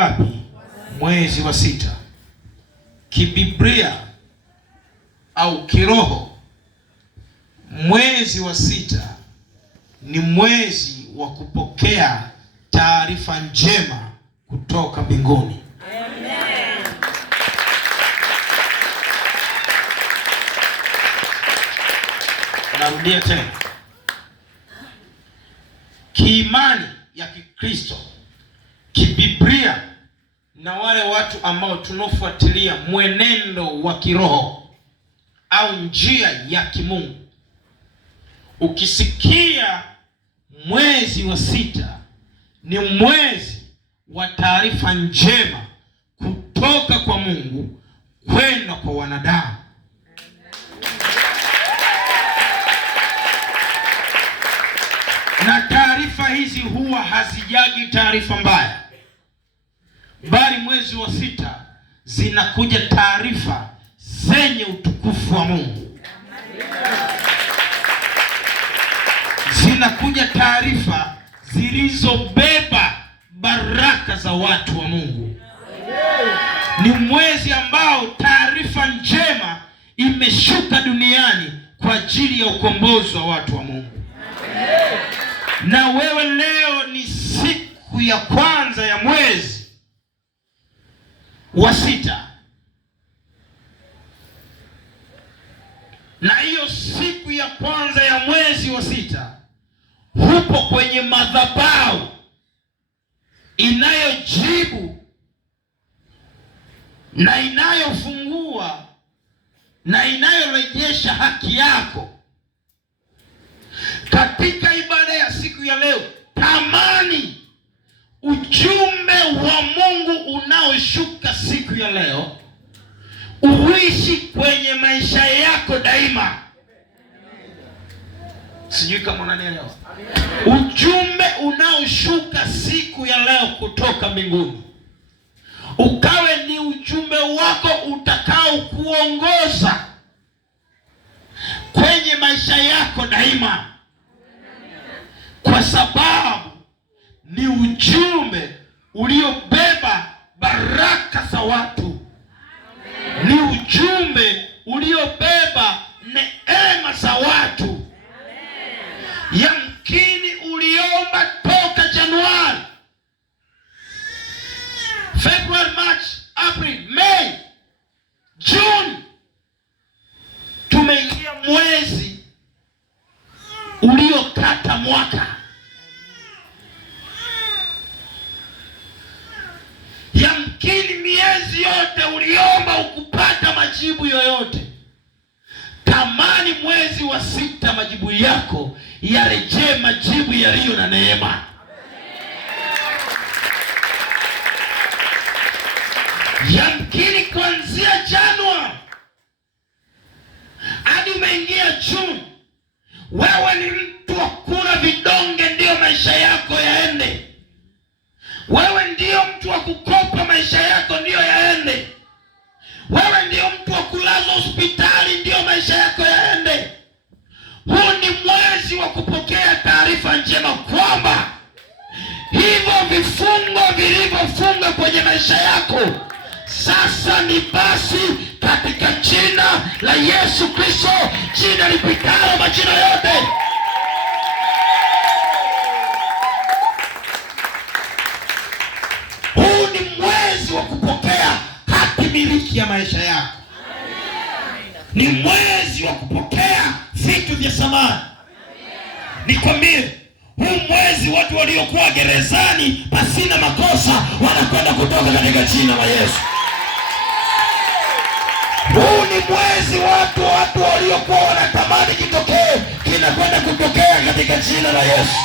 Ngapi? Mwezi wa sita. Kibiblia au kiroho, mwezi wa sita ni mwezi wa kupokea taarifa njema kutoka mbinguni. Amen. Narudia tena. Kiimani ya Kikristo, kibiblia, na wale watu ambao tunafuatilia mwenendo wa kiroho au njia ya kimungu, ukisikia mwezi wa sita ni mwezi wa taarifa njema kutoka kwa Mungu kwenda kwa wanadamu. Na taarifa hizi huwa hazijagi taarifa mbaya, bali mwezi wa sita zinakuja taarifa zenye utukufu wa Mungu. Zinakuja taarifa zilizobeba baraka za watu wa Mungu. Ni mwezi ambao taarifa njema imeshuka duniani kwa ajili ya ukombozi wa watu wa Mungu. Na wewe leo ni siku ya kwanza ya mwezi wa sita, na hiyo siku ya kwanza ya mwezi wa sita hupo kwenye madhabahu inayojibu na inayofungua na inayorejesha haki yako. Katika ibada ya siku ya leo, tamani ujumbe wa Mungu unaoshuka siku ya leo uishi kwenye maisha yako daima. Sijui kama unanielewa. Ujumbe unaoshuka siku ya leo kutoka mbinguni ukawe ni ujumbe wako utakao kuongoza kwenye maisha yako daima, kwa sababu ni ujumbe uliobeba baraka za watu. Ni ujumbe uliobeba neema za watu. Yamkini uliomba toka Januari, February, March, April, May, June. Tumeingia mwezi uliokata mwaka. Yamkini miezi yote uliomba ukupata majibu yoyote. Tamani mwezi wa sita majibu yako yarejee majibu yaliyo na neema. Yamkini kuanzia Januari hadi umeingia June, wewe ni mtu wa kula vidonge ndio maisha yako yaende. Wewe ndio mtu wa kukopa maisha yako ndio yaende. Wewe ndio mtu wa kulazwa hospitali ndio maisha yako yaende. Huu ni mwezi wa kupokea taarifa njema kwamba hivyo vifungo vilivyofunga kwenye maisha yako sasa ni basi katika jina la Yesu Kristo, jina lipitalo majina yote. Huu ni mwezi wa kupokea haki miliki ya maisha yako. Ni mwezi wa kupokea vitu vya samani. Nikwambie, huu mwezi watu waliokuwa gerezani pasina makosa wanakwenda kutoka katika jina la Yesu. Huu ni mwezi watu waliokuwa wanatamani kitokee kinakwenda kutokea katika jina la Yesu.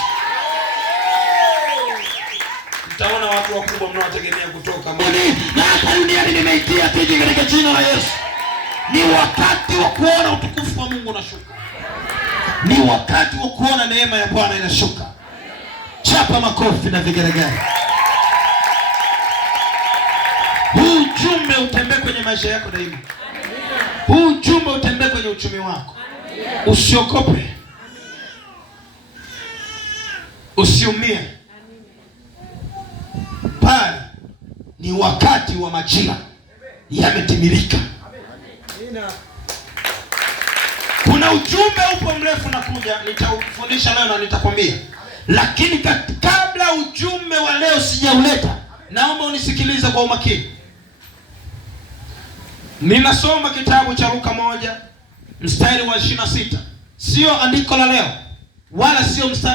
Mtaona watu wakubwa mnaotegemea kutoka mbinguni na hata duniani nimeitia tiji katika jina la Yesu. Ni wakati wa kuona utukufu wa Mungu unashuka. Ni wakati wa kuona neema ya Bwana inashuka. Chapa makofi na vigeregere. Huu ujumbe utembee kwenye maisha yako daima. Huu ujumbe utembee kwenye uchumi wako. Usiogope. Usiumie. Bali ni wakati wa majira yametimilika. Kuna ujumbe upo mrefu na kuja, nitakufundisha leo na nitakwambia. Lakini kabla ujumbe wa leo sijauleta, naomba unisikilize kwa umakini. Ninasoma kitabu cha Luka 1 mstari wa 26. Sio andiko la leo wala sio mstari